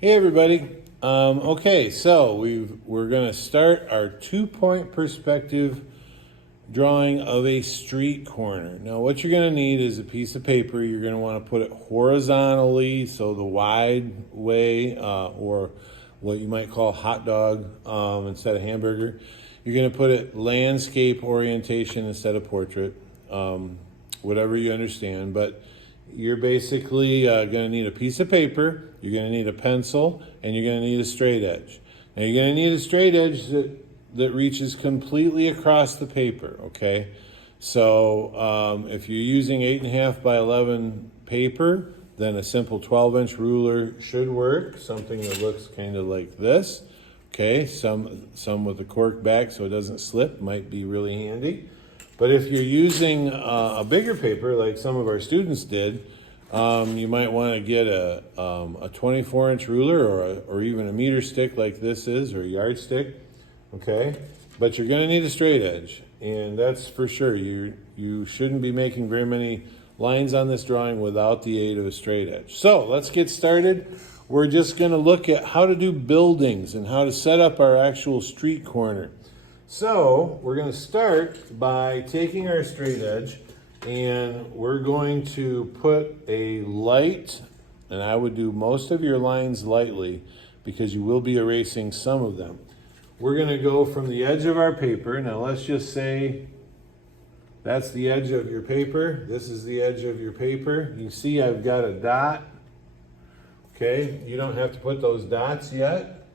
Hey everybody. Okay, so we're going to start our 2-point perspective drawing of a street corner. Now what you're going to need is a piece of paper. You're going to want to put it horizontally, so the wide way, or what you might call hot dog instead of hamburger. You're going to put it landscape orientation instead of portrait, whatever you understand. But you're basically going to need a piece of paper, you're going to need a pencil, and you're going to need a straight edge. Now you're going to need a straight edge that reaches completely across the paper, okay? So if you're using 8.5 by 11 paper, then a simple 12-inch ruler should work, something that looks kind of like this. Okay, some with a cork back so it doesn't slip might be really handy. But if you're using a bigger paper, like some of our students did, you might want to get a 24-inch ruler or even a meter stick like this is, or a yardstick. Okay, but you're going to need a straight edge, and that's for sure. You shouldn't be making very many lines on this drawing without the aid of a straight edge. So let's get started. We're just going to look at how to do buildings and how to set up our actual street corner. So we're going to start by taking our straight edge, and we're going to put a light, and I would do most of your lines lightly because you will be erasing some of them. We're going to go from the edge of our paper. Now let's just say that's the edge of your paper. This is the edge of your paper. You see I've got a dot. Okay, you don't have to put those dots yet,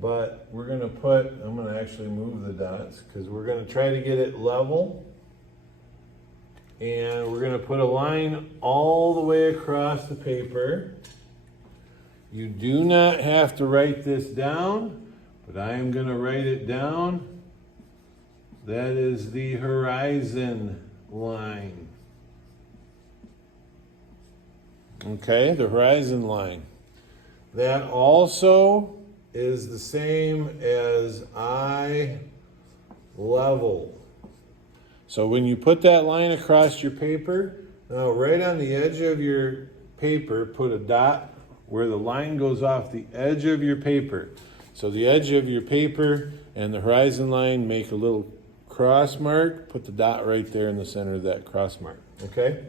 but we're going to I'm going to actually move the dots because we're going to try to get it level. And we're going to put a line all the way across the paper. You do not have to write this down, but I am going to write it down. That is the horizon line. Okay, the horizon line. That also is the same as eye level. So when you put that line across your paper, now right on the edge of your paper, put a dot where the line goes off the edge of your paper. So the edge of your paper and the horizon line make a little cross mark. Put the dot right there in the center of that cross mark, okay?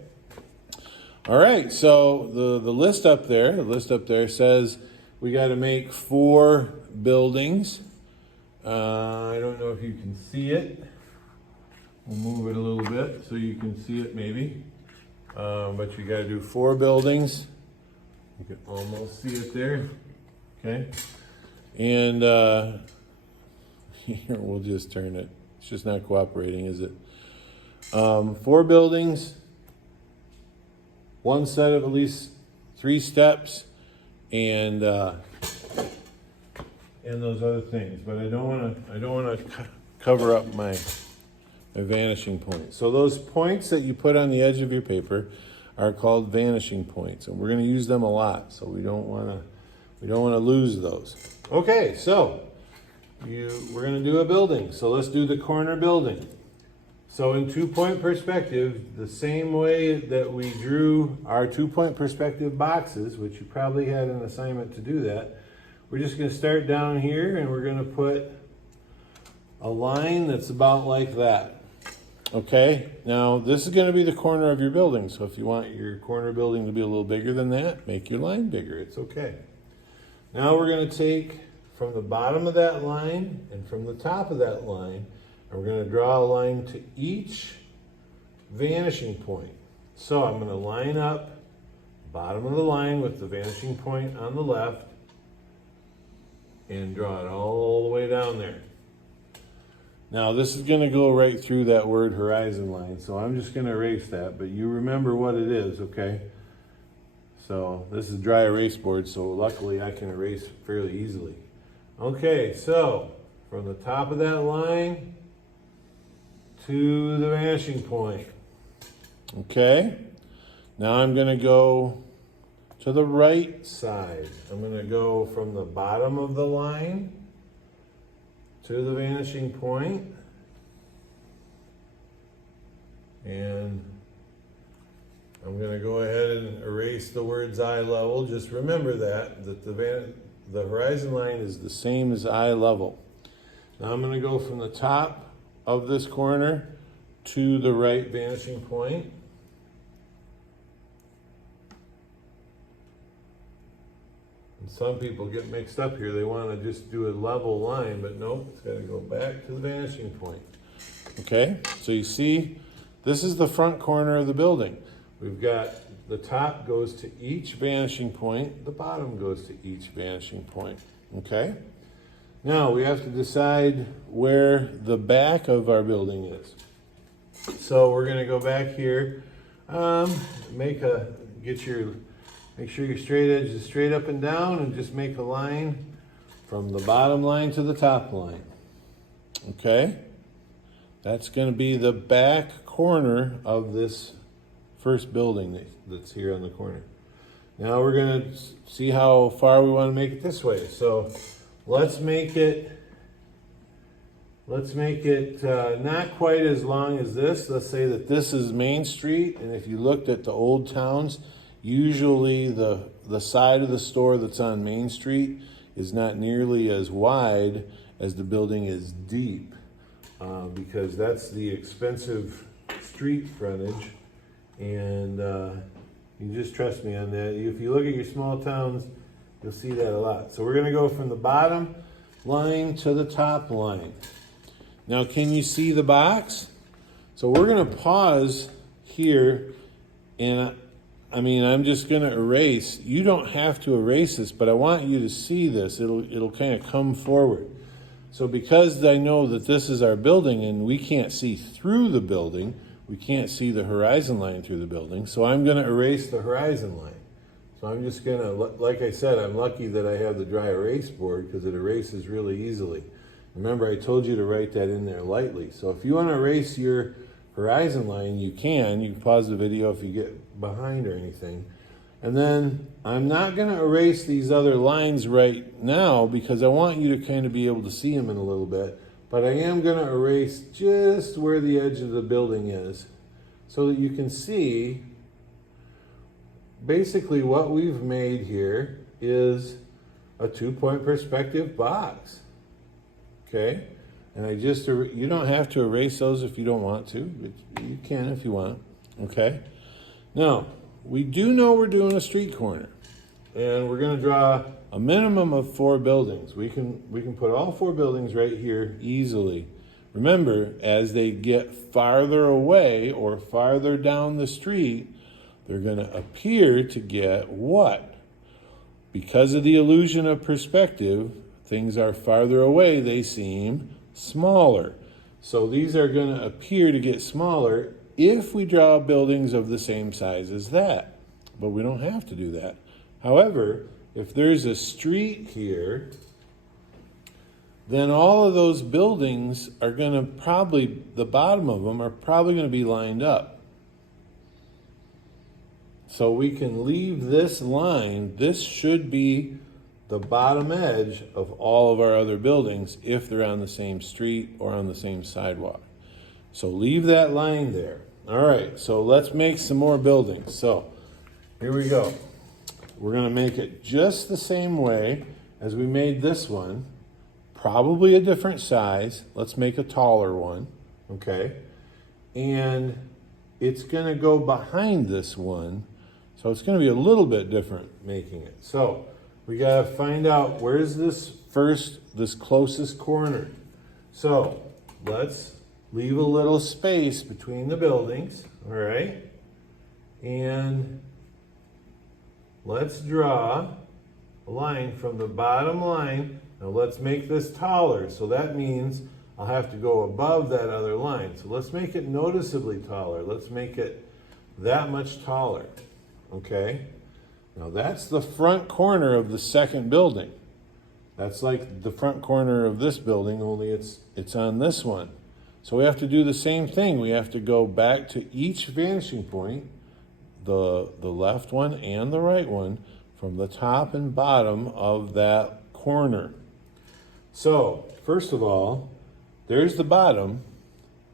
All right, so the list up there says we got to make 4 buildings. I don't know if you can see it. We'll move it a little bit so you can see it maybe. But you got to do 4 buildings. You can almost see it there. Okay. And here, we'll just turn it. It's just not cooperating, is it? 4 buildings. 1 set of at least 3 steps, and those other things. But I don't want to cover up my vanishing point. So those points that you put on the edge of your paper are called vanishing points, and we're going to use them a lot. So we don't want to lose those. Okay, so we're going to do a building. So let's do the corner building. So in 2-point perspective, the same way that we drew our 2-point perspective boxes, which you probably had an assignment to do that, we're just going to start down here and we're going to put a line that's about like that. Okay, now this is going to be the corner of your building. So if you want your corner building to be a little bigger than that, make your line bigger. It's okay. Now we're going to take from the bottom of that line and from the top of that line, and we're going to draw a line to each vanishing point. So I'm going to line up the bottom of the line with the vanishing point on the left and draw it all the way down there. Now this is going to go right through that word horizon line, so I'm just going to erase that, but you remember what it is, okay? So this is dry erase board, so luckily I can erase fairly easily. Okay, so from the top of that line to the vanishing point. Okay, now I'm going to go to the right side. I'm going to go from the bottom of the line to the vanishing point, and I'm going to go ahead and erase the words eye level. Just remember that the horizon line is the same as eye level. Now I'm going to go from the top of this corner to the right vanishing point. And some people get mixed up here. They want to just do a level line, but nope, it's got to go back to the vanishing point. Okay, so you see, this is the front corner of the building. We've got the top goes to each vanishing point, the bottom goes to each vanishing point. Okay? Now we have to decide where the back of our building is. So we're going to go back here, make sure your straight edge is straight up and down, and just make a line from the bottom line to the top line. Okay? That's going to be the back corner of this first building that's here on the corner. Now we're going to see how far we want to make it this way. So let's make it not quite as long as this. Let's say that this is Main Street, and if you looked at the old towns, usually the side of the store that's on Main Street is not nearly as wide as the building is deep, because that's the expensive street frontage. And you just trust me on that. If you look at your small towns, you'll see that a lot. So we're going to go from the bottom line to the top line. Now, can you see the box? So we're going to pause here, and I'm just going to erase. You don't have to erase this, but I want you to see this. It'll kind of come forward. So because I know that this is our building and we can't see through the building, we can't see the horizon line through the building, so I'm going to erase the horizon line. So I'm just going to, like I said, I'm lucky that I have the dry erase board because it erases really easily. Remember, I told you to write that in there lightly. So if you want to erase your horizon line, you can. You can pause the video if you get behind or anything. And then I'm not going to erase these other lines right now because I want you to kind of be able to see them in a little bit. But I am going to erase just where the edge of the building is so that you can see basically what we've made here is a 2-point perspective box. Okay? And you don't have to erase those if you don't want to, but you can if you want. Okay? Now, we do know we're doing a street corner, and we're going to draw a minimum of 4 buildings. We can put all 4 buildings right here easily. Remember, as they get farther away or farther down the street, they're going to appear to get what? Because of the illusion of perspective, things are farther away, they seem smaller. So these are going to appear to get smaller if we draw buildings of the same size as that. But we don't have to do that. However, if there's a street here, then all of those buildings are going to the bottom of them are probably going to be lined up. So we can leave this line. This should be the bottom edge of all of our other buildings if they're on the same street or on the same sidewalk. So leave that line there. All right, so let's make some more buildings. So here we go. We're going to make it just the same way as we made this one, probably a different size. Let's make a taller one, okay? And it's going to go behind this one, so it's going to be a little bit different making it. So we got to find out where's this closest corner. So let's leave a little space between the buildings, all right? And let's draw a line from the bottom line. Now let's make this taller. So that means I'll have to go above that other line. So let's make it noticeably taller. Let's make it that much taller. Okay? Now that's the front corner of the second building. That's like the front corner of this building, only it's on this one. So we have to do the same thing. We have to go back to each vanishing point, the left one and the right one, from the top and bottom of that corner. So, first of all, there's the bottom.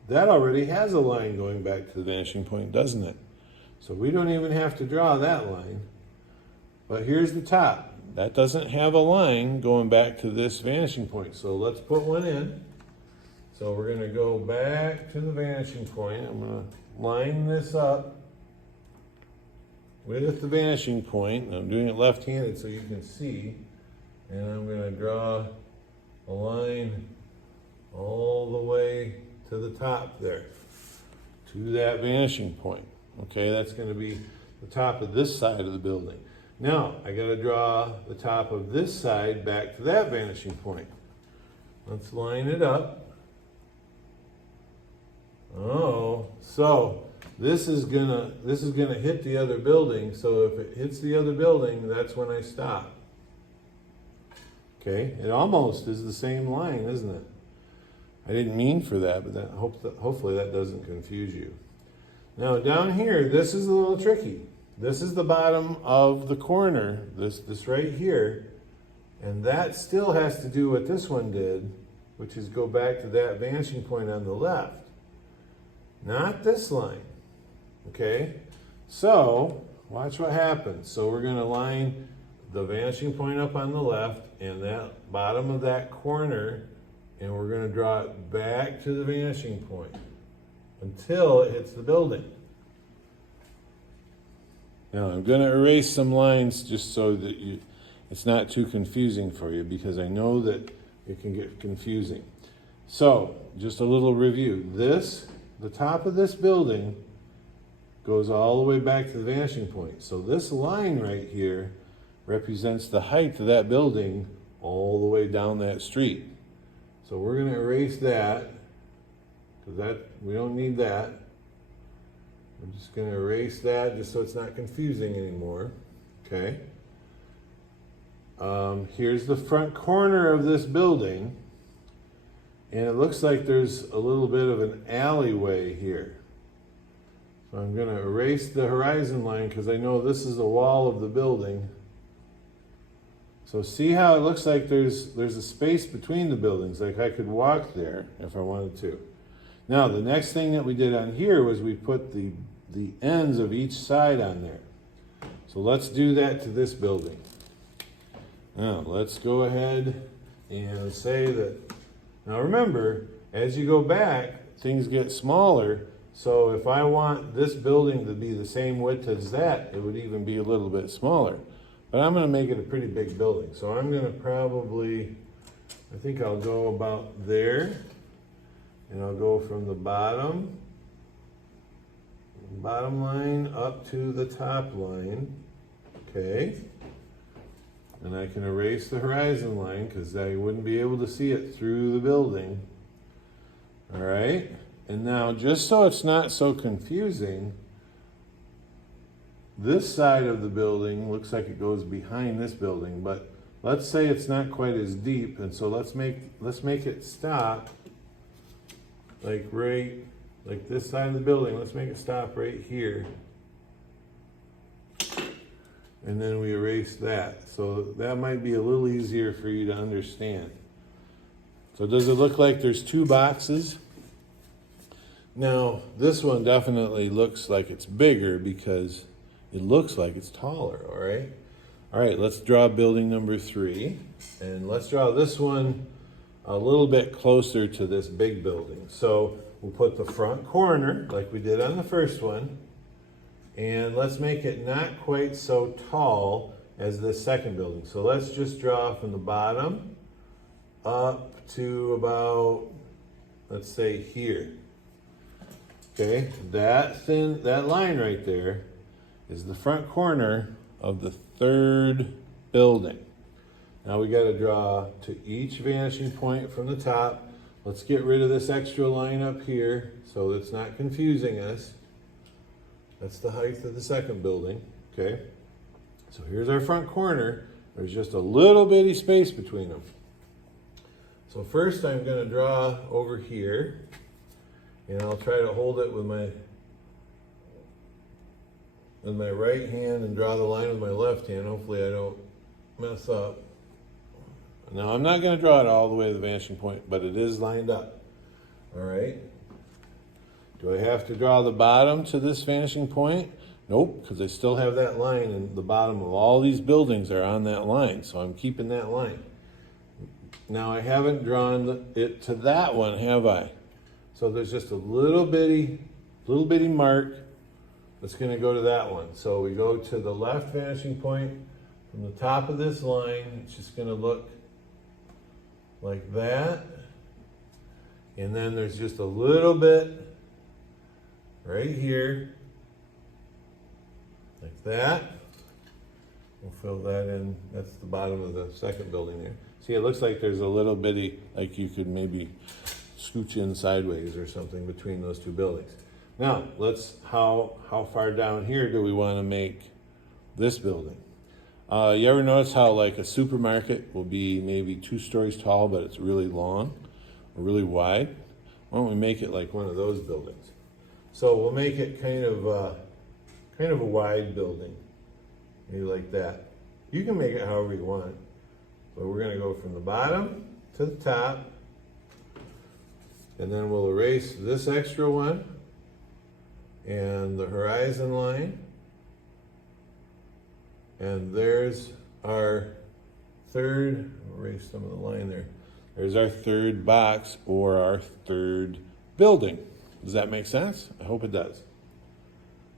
That already has a line going back to the vanishing point, doesn't it? So we don't even have to draw that line. But here's the top. That doesn't have a line going back to this vanishing point. So let's put one in. So we're going to go back to the vanishing point. I'm going to line this up with the vanishing point. I'm doing it left-handed so you can see. And I'm going to draw a line all the way to the top there, to that vanishing point. Okay, that's going to be the top of this side of the building. Now, I got to draw the top of this side back to that vanishing point. Let's line it up. Oh, so this is gonna hit the other building. So if it hits the other building, that's when I stop. Okay, it almost is the same line, isn't it? I didn't mean for that, but hopefully that doesn't confuse you. Now down here, this is a little tricky. This is the bottom of the corner, this right here, and that still has to do what this one did, which is go back to that vanishing point on the left. Not this line, okay? So, watch what happens. So we're gonna line the vanishing point up on the left and that bottom of that corner, and we're gonna draw it back to the vanishing point until it hits the building. Now I'm gonna erase some lines just so that it's not too confusing for you, because I know that it can get confusing. So, just a little review. The top of this building goes all the way back to the vanishing point. So this line right here represents the height of that building all the way down that street. So we're going to erase that, because we don't need that. I'm just going to erase that just so it's not confusing anymore. Okay. Here's the front corner of this building. And it looks like there's a little bit of an alleyway here. So I'm going to erase the horizon line because I know this is the wall of the building. So see how it looks like there's a space between the buildings, like I could walk there if I wanted to. Now the next thing that we did on here was we put the ends of each side on there. So let's do that to this building. Now let's go ahead and say that. Now remember, as you go back, things get smaller. So if I want this building to be the same width as that, it would even be a little bit smaller. But I'm going to make it a pretty big building. So I'm going to probably, I think I'll go about there. And I'll go from the bottom line up to the top line. Okay. And I can erase the horizon line because I wouldn't be able to see it through the building. All right. And now, just so it's not so confusing, this side of the building looks like it goes behind this building, but let's say it's not quite as deep, and so let's make it stop like this side of the building. Let's make it stop right here. And then we erase that. So that might be a little easier for you to understand. So does it look like there's two boxes? Now, this one definitely looks like it's bigger because it looks like it's taller, all right? All right, let's draw building number 3. And let's draw this one a little bit closer to this big building. So we'll put the front corner like we did on the first one. And let's make it not quite so tall as this second building. So let's just draw from the bottom up to about, let's say here. Okay, that line right there is the front corner of the third building. Now we got to draw to each vanishing point from the top. Let's get rid of this extra line up here so it's not confusing us. That's the height of the second building, okay? So here's our front corner. There's just a little bitty space between them. So first I'm going to draw over here, and I'll try to hold it with my right hand and draw the line with my left hand. Hopefully I don't mess up. Now I'm not going to draw it all the way to the vanishing point, but it is lined up. All right. Do I have to draw the bottom to this vanishing point? Nope, because I still have that line, and the bottom of all these buildings are on that line, so I'm keeping that line. Now I haven't drawn it to that one, have I? So there's just a little bitty mark that's going to go to that one. So we go to the left vanishing point from the top of this line. It's just going to look like that. And then there's just a little bit right here, like that. We'll fill that in. That's the bottom of the second building there. See, it looks like there's a little bitty, like you could maybe scooch in sideways or something between those two buildings. Now, how far down here do we want to make this building? You ever notice how like a supermarket will be maybe 2 stories tall, but it's really long or really wide? Why don't we make it like one of those buildings? So we'll make it kind of a wide building, maybe like that. You can make it however you want, but we're going to go from the bottom to the top, and then we'll erase this extra one and the horizon line. And there's our third, erase some of the line there. There's our third box or our third building. Does that make sense? I hope it does.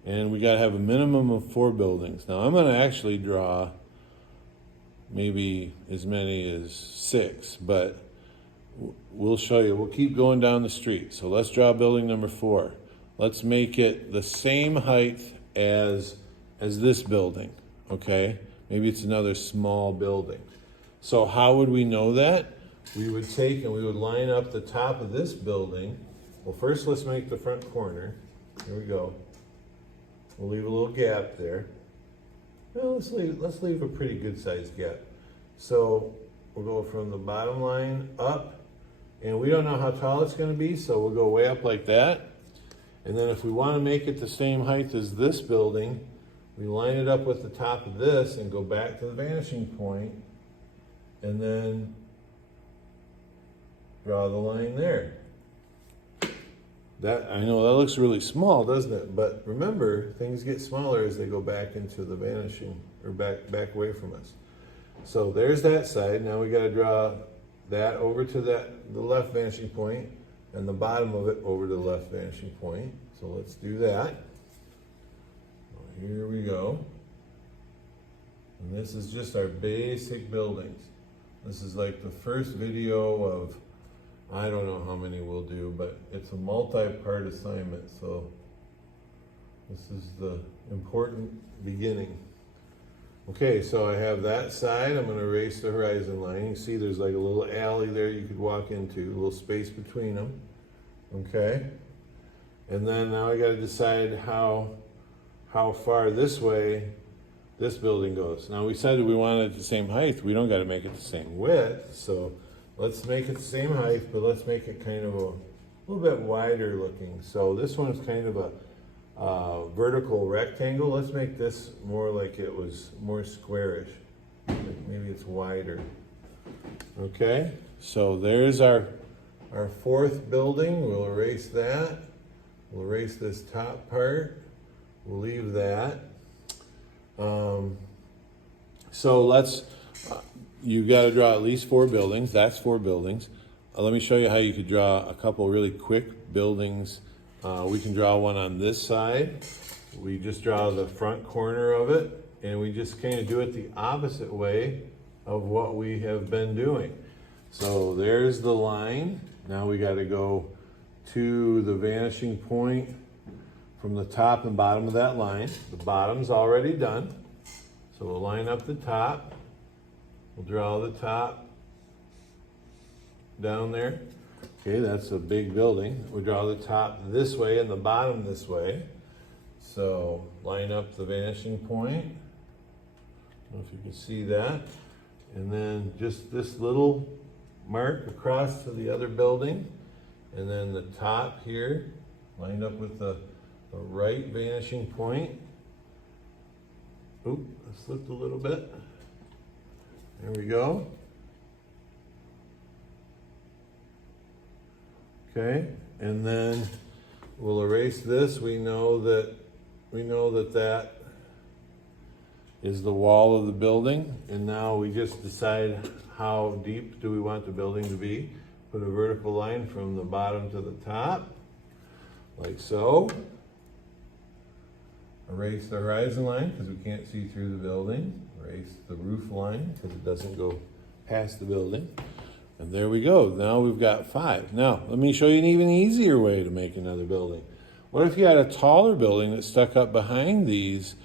And we got to have a minimum of 4 buildings. Now I'm going to actually draw maybe as many as 6, but we'll show you. We'll keep going down the street. So let's draw building number 4. Let's make it the same height as this building, okay? Maybe it's another small building. So how would we know that? We would take and we would line up the top of this building. Well, first let's make the front corner. Here we go. We'll leave a little gap there. Well, let's leave a pretty good sized gap. So we'll go from the bottom line up, and we don't know how tall it's going to be, so we'll go way up like that. And then if we want to make it the same height as this building, we line it up with the top of this and go back to the vanishing point, and then draw the line there. That, I know that looks really small, doesn't it? But remember, things get smaller as they go back into the vanishing, or back away from us. So there's that side. Now we got to draw that over to the left vanishing point, and the bottom of it over to the left vanishing point. So let's do that. Here we go. And this is just our basic buildings. This is like the first video of, I don't know how many we'll do, but it's a multi-part assignment, so this is the important beginning. Okay, so I have that side. I'm going to erase the horizon line. You see there's like a little alley there you could walk into, a little space between them. Okay, and then now I got to decide how far this way this building goes. Now we said we wanted it the same height. We don't got to make it the same width, so let's make it the same height, but let's make it kind of a little bit wider looking. So this one's kind of a vertical rectangle. Let's make this more like it was more squarish. Maybe it's wider. Okay, so there's our 4th building. We'll erase that. We'll erase this top part. We'll leave that. So let's, you got to draw at least 4 buildings. That's 4 buildings. Let me show you how you could draw a couple really quick buildings. We can draw one on this side. We just draw the front corner of it, and we just kind of do it the opposite way of what we have been doing. So there's the line. Now we got to go to the vanishing point from the top and bottom of that line. The bottom's already done. So we'll line up the top. We'll draw the top down there. Okay, that's a big building. We draw the top this way and the bottom this way. So line up the vanishing point. I don't know if you can see that. And then just this little mark across to the other building. And then the top here, lined up with the right vanishing point. Oop, I slipped a little bit. There we go. Okay, and then we'll erase this. We know that we know that that is the wall of the building, and now we just decide how deep do we want the building to be. Put a vertical line from the bottom to the top, like so. Erase the horizon line because we can't see through the building. Erase the roof line because it doesn't go past the building. And there we go. Now we've got 5. Now, let me show you an even easier way to make another building. What if you had a taller building that stuck up behind these,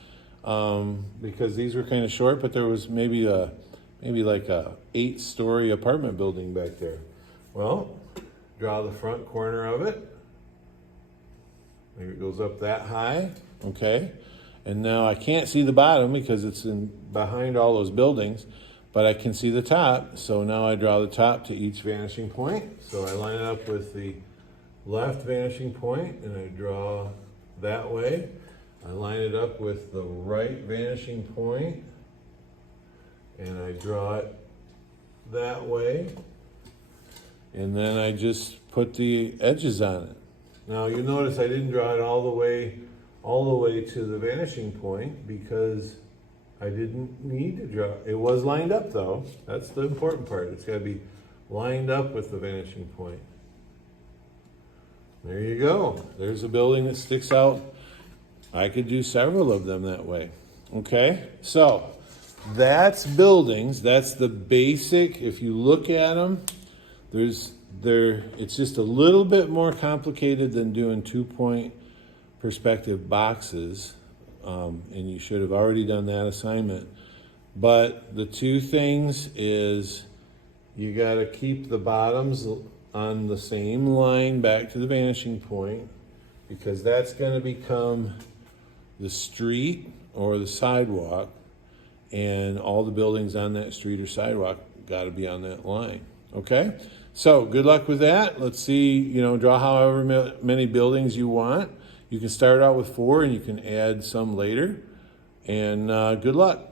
because these were kind of short, but there was maybe like a 8-story apartment building back there. Well, draw the front corner of it. Maybe it goes up that high, okay? And now I can't see the bottom because it's in behind all those buildings, but I can see the top. So now I draw the top to each vanishing point. So I line it up with the left vanishing point and I draw that way. I line it up with the right vanishing point and I draw it that way. And then I just put the edges on it. Now you notice I didn't draw it all the way to the vanishing point because I didn't need to draw. It was lined up though. That's the important part. It's got to be lined up with the vanishing point. There you go. There's a building that sticks out. I could do several of them that way. Okay, so that's buildings. That's the basic. If you look at them, it's just a little bit more complicated than doing 2-point perspective boxes, and you should have already done that assignment. But the two things is you got to keep the bottoms on the same line back to the vanishing point because that's going to become the street or the sidewalk, and all the buildings on that street or sidewalk got to be on that line. Okay? So good luck with that. Let's see, draw however many buildings you want. You can start out with 4 and you can add some later. And good luck.